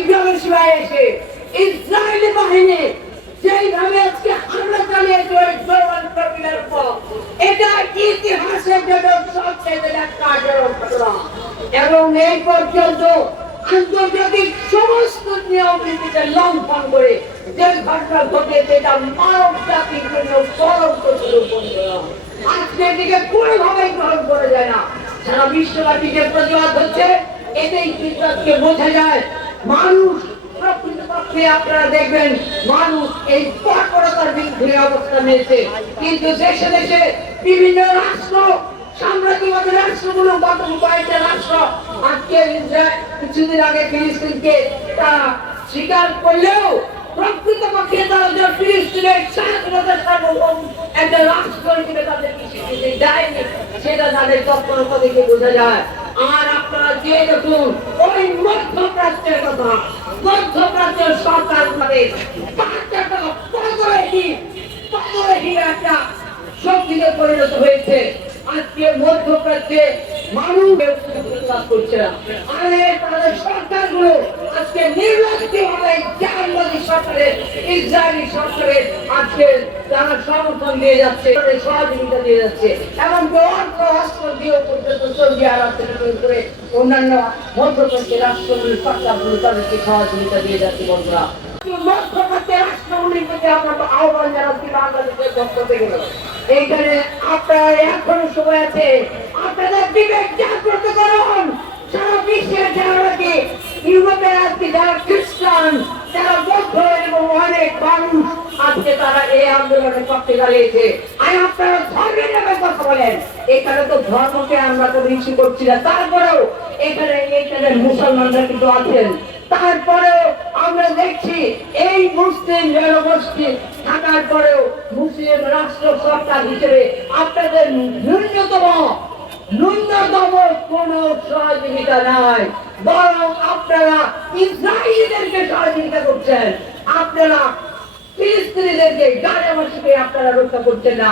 বিপ্লবের সময় এসে ইসরায়েলি বাহিনী যেইভাবে আজকে হামলা চালিয়েছে ওই জওয়ান কর্মীদের উপর, এটা ইতিহাসের জন্য সবচেয়ে কার্যকর ঘটনা। এবং এই পর্যন্ত আন্তর্জাতিক সমস্ত নিয়ম নীতিকে লঙ্ঘন করে যে ঘটনা ঘটেছে এটা মানব জাতির জন্য কলঙ্ক স্বরূপ। আজকে এদিকে কোনোভাবেই গ্রহণ করা যায় না। সারা বিশ্বব্যাপী যে প্রতিবাদ হচ্ছে এতেই কৃতজ্ঞকে বোঝা যায় মানুষ প্রকৃতপক্ষে আপনারা দেখবেন মানুষ এই কঠোরতার বিরুদ্ধে অবস্থান নিয়েছে। কিন্তু দেশে দেশে বিভিন্ন রাষ্ট্র সাম্রাজ্যবাদী রাষ্ট্রগুলো গত কয়েকটা রাষ্ট্র আজকে কিছুদিন আগে ফিলিস্তিনকে তারা স্বীকার করলেও প্রকৃতপক্ষে তারা যে ফিলিস্তিনের স্বাধীনতার সার্বভৌম একটা রাষ্ট্র হিসেবে তাদেরকে স্বীকৃতি দেয়নি, সেটা তাদের তৎপরতা দেখে বোঝা যায়। আর আপনারা যে দেখুন ওই মধ্যপ্রাচ্যের কথা, মধ্যপ্রাচ্যের সরকার একটা শক্তিতে পরিণত হয়েছে। আজকে মধ্যপ্রাচ্যে মানুষ করছে না। আরে তাদের সরকারগুলো আজকে নির্লজ্জভাবে জাহান্নামী সরকারের, ইসরায়েলি সরকারের আজকে তারা সমর্থন দিয়ে যাচ্ছে, সহযোগিতা দিয়ে যাচ্ছে, এবং অর্থ অস্ত্র দিয়ে পর্যন্ত সৌদি আরব থেকে করে অন্যান্য মধ্যপ্রাচ্যের রাষ্ট্রগুলির সরকারগুলো তাদেরকে সহযোগিতা দিয়ে যাচ্ছে। বন্ধুরা, মধ্যপ্রাচ্যের রাষ্ট্রগুলির প্রতি আমরা আহ্বান জানাচ্ছি বাংলাদেশের পক্ষ থেকে, এইখানে আপনারা এখনো সময় আছে, আপনাদের বিবেক জাগ্রত করুন। সারা বিশ্বের যারা নাকি ইউরোপের আজকে যারা খ্রিস্টান, যারা বৌদ্ধ এবং অনেক মানুষ আজকে তারা এই আন্দোলনের পক্ষে দাঁড়িয়েছে। আর আপনারা ধর্মের নামে কথা বলেন, এখানে তো ধর্মকে আমরা তো ইস্যু করছি না, তারপরেও এখানে মুসলমানরা কিন্তু আছেন। তারপরেও আমরা দেখছি এই মুসলিম জনগোষ্ঠী থাকার পরেও মুসলিম রাষ্ট্র সরকার হিসেবে আপনাদের ন্যূনতম কোন সহযোগিতা নাই, বরং আপনারা ইসরায়েলিদেরকে সহযোগিতা করছেন, আপনারা ফিলিস্তিনিদেরকে গাজাবাসীকে আপনারা রক্ষা করছেন না।